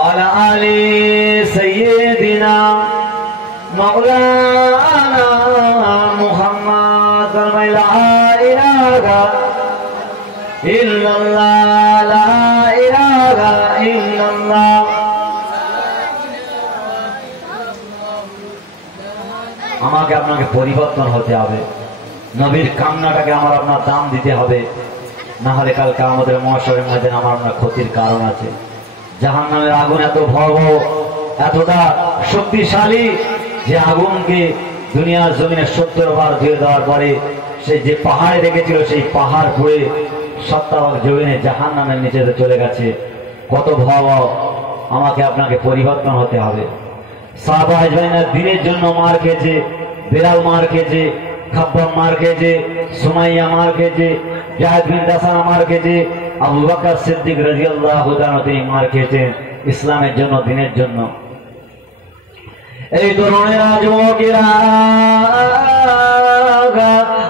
وعلى آل سيدنا مولانا محمد لا إله إلا الله لا إله إلا الله আমাকে আপনাকে পরিবর্তন হতে হবে নবীর কামনাটাকে আমার আপনার দাম দিতে হবে না হলে কালকে আমাদের মহাশয়ের ময়দানে আমার আপনার ক্ষতির কারণ আছে জাহান্নামের আগুন এত ভয়াবহ এতটা শক্তিশালী যে আগুনকে দুনিয়ার জমিনে 70 বার ধুয়ে দেওয়ার পরে সে যে পাহাড়ে রেখেছিল সেই পাহাড় পুড়ে 70 বার জমিনে জাহান্নামের নিচে চলে গেছে কত ভয়াবহ আমাকে আপনাকে পরিবর্তন হতে হবে সাহাবা আজমাইনা দিনের জন্য মার খেয়েছে বেলাল মার খেয়েছে খাব্বাব মার খেয়েছে সুমাইয়া মার খেয়েছে জায়েদ বিন দাসানা মার খেয়েছে আবু বকর সিদ্দিক রাদিয়াল্লাহু তাআলা তিনি মার খেয়েছেন ইসলামের জন্য দিনের জন্য এই তরুণেরা যুবকেরা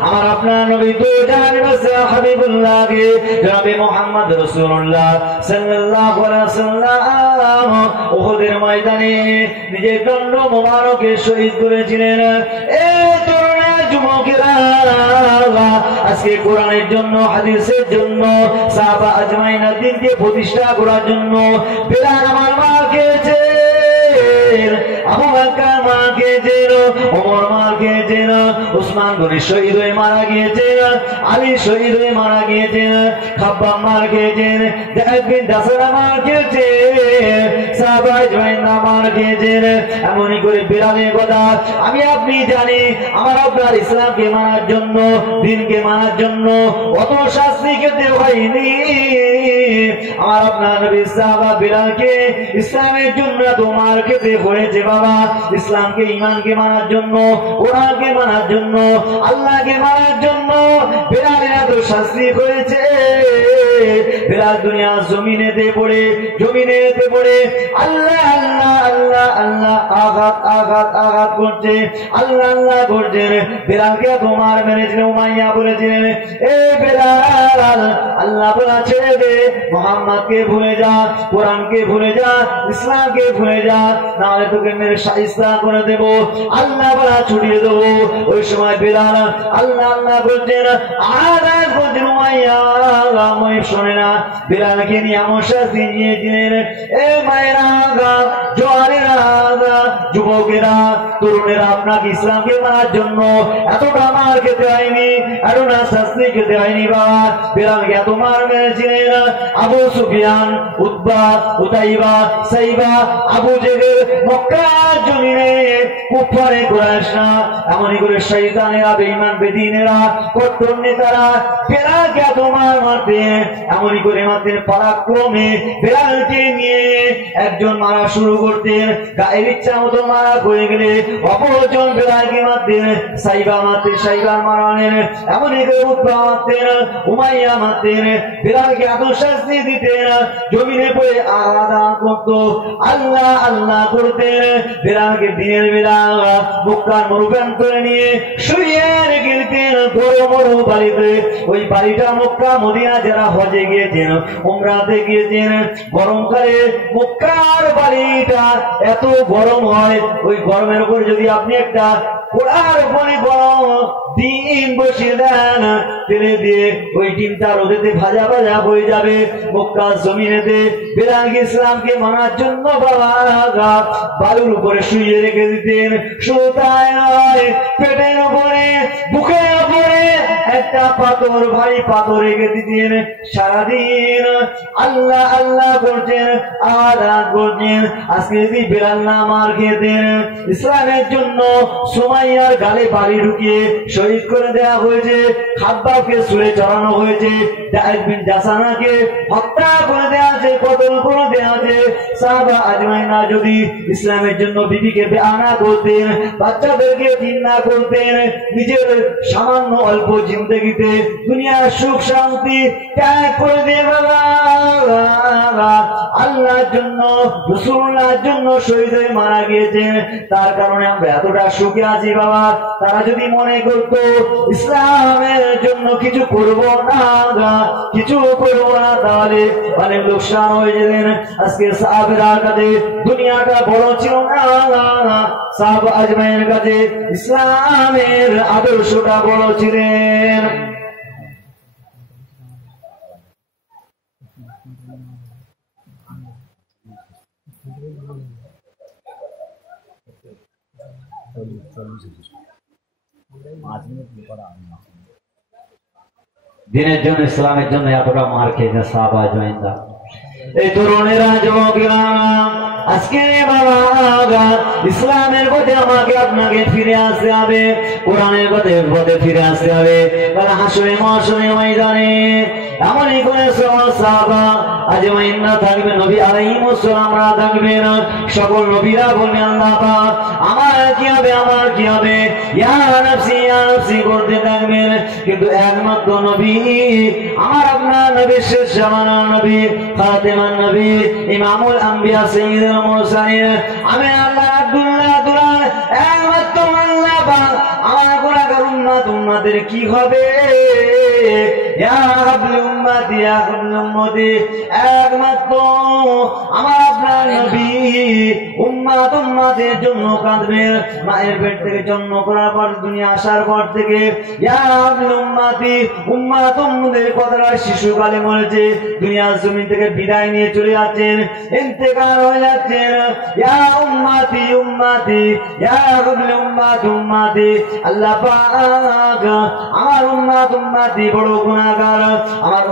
আমার আপনার নবী তো জানেন হাবিবুল্লাহকে জনাবে মুহাম্মদ রাসূলুল্লাহ সাল্লাল্লাহু আলাইহি ওয়াসাল্লাম উহুদের ময়দানে নিজের দণ্ড মোবারকে শহীদ করেছিলেন এই তরুণেরা যুবকেরা আজকে কোরআনের জন্য হাদিসের জন্য সাহাবা আজমাইনা দ্বীনকে প্রতিষ্ঠা করার জন্য বেলাল আমার মা খেয়েছে আবু বকর মার খেয়েছেন ওমর মার খেয়েছেন উসমান গনি শহীদ হয়ে মারা গিয়েছেন আলী শহীদ হয়ে মারা গিয়েছেন খাব্বাব মার খেয়েছেন জায়েদ বিন দাসানা মার খেয়েছেন সাহাবা আজমাইনা মার খেয়েছেন এমনই করে বেলালের কথা আমি আপনি জানি আমার আপনার ইসলামকে মানার জন্য দ্বীনকে মানার জন্য অত শাস্তি খেতে হয়নি আমার আপনার নবী সাহাবা বেলালকে ইসলামের জন্য তোমার খেতে হয়েছে বাবা ইসলামকে ঈমানকে মানার জন্য কোরআনকে মানার জন্য আল্লাহকে মানার জন্য বেলালের এত শাস্তি হয়েছে বেলাল দুনিয়া জমিনেতে পড়ে আল্লাহ আল্লাহ আল্লাহ আল্লাহ আঘাত আঘাত আঘাত করছে আল্লাহ আল্লাহ করছেন বেলালকে তোমার মেরেছিলেন উমাইয়া বলেছিলেন এ বেলাল আল্লাহ বলা ছেড়ে দে মুহাম্মদকে ভুলে যা কোরআনকে ভুলে যা ইসলামকে ভুলে যা নাহলে তোকে মেরে শায়েস্তা করে দেব আল্লাহ বলা ছুটিয়ে দেবো ওই সময় বেলাল আল্লাহ আল্লাহ করছেন আঘাত করছেন উমাইয়া শোনে না বেলালকে নিয়ে এমন শাস্তি নিয়েছিলেন এ মায়েরা জোয়ানেরা যুবকেরা তরুণেরা আপনাকে ইসলামকে মানার জন্য এতটা মার খেতে হয়নি এতটা শাস্তি খেতে হয়নি বাবা বেলালকে এত মার মেরেছিলেন আবু সুফিয়ান উতবা উতাইবা সাইবা আবু জেহেল মক্কার জমিনে কুফারে কুরাইশরা এমনই করে শয়তানেরা বেঈমান বেদিনেরা কট্টর নেতারা বেলালকে এত মার মারতেন এমনই করে মারতেন পরাক্রমে বেলালকে নিয়ে একজন মারা শুরু করতেন গায়ের ইচ্ছা মতো মারা হয়ে গেলে অপরজন বেলালকে মারতেন সাইবা মারতেন সাইবার মারানেন এমনই করে উতবা মারতেন উমাইয়া মারতেন বেলালকে এত শাস্তি দিতেন জমিনে পড়ে আলাদা করতো আল্লাহ আল্লাহ করতেন বেলালকে দিনের বেলা মক্কার মরুপ্রান্তরে নিয়ে শুয়ে রেখে দিতেন বড় বড় বাড়িতে ওই বাড়িটা মক্কা মদিনা যারা হজে গিয়েছেন উমরাতে গিয়েছেন গরমকালে মক্কার বাড়িটা এত গরম হয় ওই গরমের উপর যদি আপনি একটা পোড়ার উপরে গরম ডিম বসিয়ে দেন তেলে দিয়ে ওই ডিমটা রোদেতে ভাজা ভাজা হয়ে যাবে মক্কার জমিনেতে বেলাল ইসলামকে মানার জন্য বাবা বালুর উপরে শুয়ে রেখে দিতেন শুধু তাই নয় পেটের উপরে বুকের উপরে একটা পাথর ভারী পাথর রেখে দিতেন সারাদিন আল্লাহ আল্লাহ করছেন আরাধনা করছেন আজকে যদি বেলাল না মার খেতেন ইসলামের জন্য সুমাইয়ার গালে বাড়ি ঢুকিয়ে শহীদ করে দেওয়া হয়েছে খাব্বাবকে ছুঁড়ে চড়ানো হয়েছে জায়েদ বিন দাসানাকে হত্যা করে দেওয়া আছে কতল করে দেওয়া আছে সাহাবা আজমাইনা যদি ইসলামের জন্য বিবিকে বেআনা করতেন বাচ্চাদেরকে ঘৃণা করতেন নিজের সামান্য অল্প জিন্দেগি জিন্দগিতে দুনিয়ার সুখ শান্তি ত্যাগ করে দিয়ে বাবা আল্লাহর জন্য রাসূলুল্লাহর জন্য শহীদ হয়ে মারা গিয়েছেন। তার কারণে আমরা এতটা সুখে আছি বাবা। তারা যদি মনে করত ইসলামের জন্য কিছু করব না, কিছু করব না, তাহলে অনেক লোকসান হয়ে যেতেন। আজকে সাহাবের কাছে দুনিয়াটা বড় ছিল না, সাহাব আজমাইনের কাছে ইসলামের আদর্শটা বড় ছিলেন। দিনের জন্য ইসলামের জন্য এতটা মার খেয়েছে সাহাবা আজমাইনরা। এই তরুণেরা যুবকেরা আজকে বাবা ইসলামের পথে আমাকে আপনাকে ফিরে আসতে হবে, কোরআনের পথে ফিরে আসতে হবে। হাসরে মাসরে ময়দানে এমনই করে সাহাবা আজমাইনরা থাকবে, নবী আলাইহিস সালামরা থাকবেন। সকল নবীরা বলবেন আল্লাহ পাক আমার কি হবে, আমার কি হবে, ইয়া নাফসি করতে থাকবেন। কিন্তু একমাত্র নবী আমার আপনার নবী, শেষ জামানার নবী, ফাতেমান নবী, ইমামুল আম্বিয়া, সাইয়্যিদুল মুরসালিন, আমি আল্লাহ আব্দুল্লাহ দুলাল একমাত্র আল্লাহ পাক আমার গুনাহগার উম্মতের কি হবে, একমাত্র আমার আপনার নবী উম্মতের জন্য কাঁদবেন। মায়ের পেট থেকে জন্ম করার পর দুনিয়া আসার পর থেকে উম্মতের কথাটা শিশুকালে মরেছে, দুনিয়ার জমিন থেকে বিদায় নিয়ে চলে যাচ্ছেন, ইন্তেকাল হয়ে যাচ্ছেন। আল্লাহ পাক আমার উম্মতি বড় গুনাহগার, আমার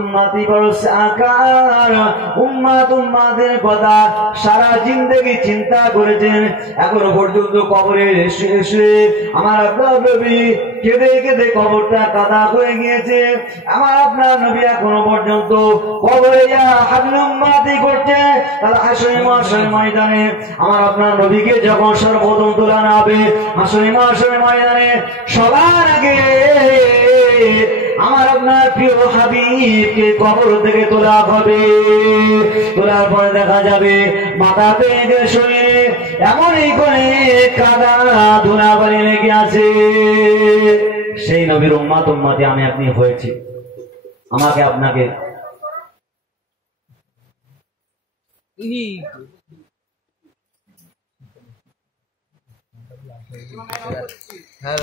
উম্মতি বড় সাকার। উম্মতের কথা সারা জিন্দেগি চিন্তা করেছেন, এখনো পর্যন্ত কবরে এসে আমার আপনার নবী কেঁদে কেঁদে কবরটা কাদা হয়ে গিয়েছে। আমার আপনার নবী এখনো পর্যন্ত কবরে উম্মতি করছে। তাহলে হাসরে মাহশরে ময়দানে আমার আপনার নবীকে যখন সর্বপ্রথম তোলানো হবে, হাসরে মাহশরে ময়দানে সবার আগে আমার আপনার প্রিয় হাবিবকে কবর থেকে তোলা হবে। তোলার পরে দেখা যাবে মাথা থেকে শরীরে এমনই করে কাদা ধুলাবালি লেগে আছে। সেই নবীর উম্মতি আমি আপনি হয়েছি। আমাকে আপনাকে হ্যাঁ